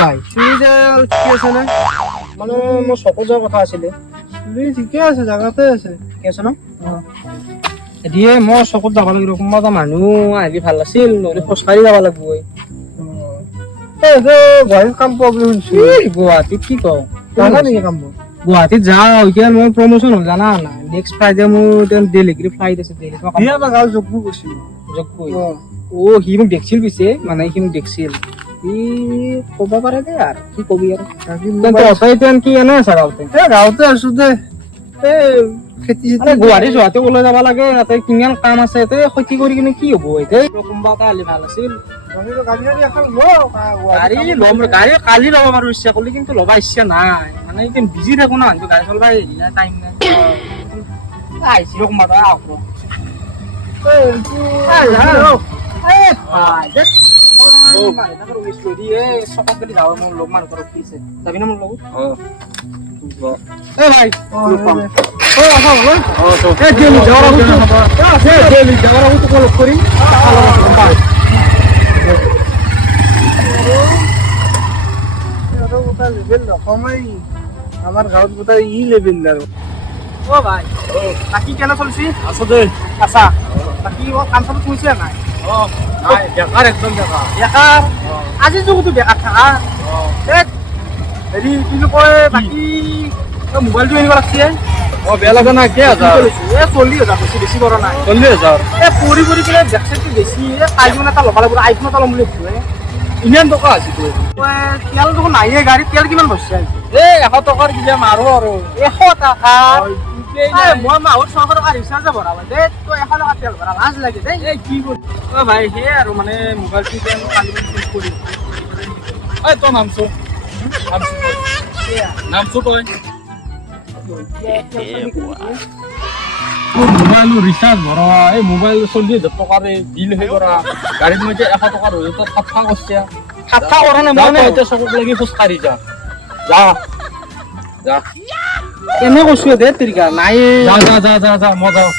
ভাই চুলি যে কি আছে না মানে মোৰ চকু যোৱাৰ কথা আছিলে চুলি ঠিকে আছে জাগাতে আছে কি আছে ন দিয়ে মই চকুত যাব লাগিব কোনোবা এটা মানুহ আহিলে ভাল আছিল নহ'লে খোজকাঢ়ি যাব লাগিব গুৱাহাটীত কাম পোৱা বুলি শুনিছো গুৱাহাটীত কি কওঁ জানা নেকি কাম গুৱাহাটীত যাওঁ এতিয়া মোৰ প্ৰমোশ্যন হ'ল জানা নাই নেক্সট ফ্ৰাইডে মোৰ দেলহিৰ ফ্লাইট আছে সি মোক দেখিছিল পিছে মানে সি মোক দেখিছিল সি ক'ব পাৰে দে আৰু কি কবি আৰু কি এনে আছে গাঁৱতে আছো দে খেতি গুৱাহাটী যোৱাতে ওলাই যাব লাগে ইয়াতে কিমান কাম আছে খেতি কৰি কিনে কি হ'ব এতিয়া কোনোবা এটা আহিলে ভাল আছিল গাড়ী কালি ল'ব পাৰো ইচ্ছা কৰিলে কিন্তু ল'বা ইচ্ছা নাই মানে এতিয়া বিজি থাকো না গাড়ী চলাব টাইম নাই আহিছিল কোনোবা এটা আহব চকত যদি যাওঁ মোৰ লগ মানুহ ঘৰত উঠিছে যাবি না মোৰ লগত ভাই লগ কৰিম আমাৰ গাঁৱত গোটাই ই লেভেল আৰু অ ভাই বাকী কেনে চলছি আছো দে আছা বাকী কাম চাম কৰিছে নাই বেকাৰ একদম বেকাৰ আজি যুগতো বেকাৰ থাকা হেৰি কি কয় বাকী মোবাইলটো আনিব লাগছে বেয়া লগা নাই কেই হাজাৰ 40,000 বেছি কৰা নাই 40,000 পৰি পৰি পেলাই বেকচাইডটো বেছি আইফোন এটা ল'ব লাগিব আইফোন এটা ল'ম বুলি ভাবিছো ইমান টকা আছে তেল দেখোন নাইয়ে গাড়ীত তেল কিমান বস্তু 100 টকাৰ কিবা মাৰো আৰু 100 টকা মই মাহত 600 টকা ৰিচাৰ্জে ভৰাব দে তই 100 টকা তেল ভৰা লাজ লাগে দেই কি কৰি ভাই সেয়ে আৰু মানে মোবাইলটো কালি চেঞ্জ কৰি তই নামছো তই মোবাইল ৰিচাৰ্জ ভৰা এই মোবাইল 40,000 টকাৰ বিল হৈ কৰা গাড়ীত মই 100 টকাৰ হৈ তোৰ সাতটা কৰিছে সাতটা কৰা নাই মই এতিয়া চকুত লাগি খোজকাঢ়ি যা এনে কৈছো দে তিৰিকা নাই যা মই যাওঁ